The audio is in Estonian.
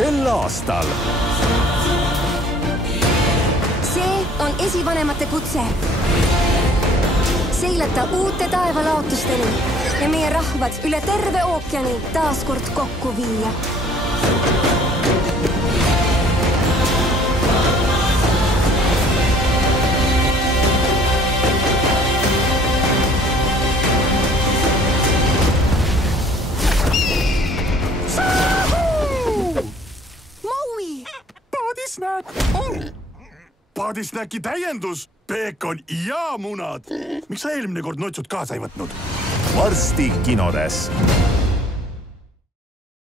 sel aastal. See on esivanemate kutse. Seilata uute taevalaotusteni ja meie rahvad üle terve ookeani taaskord kokku viia. Paadisnäki täiendus, peekon ja munad. Miks sa eelmine kord nutsud kaasa ei võtnud? Varsti kinodes.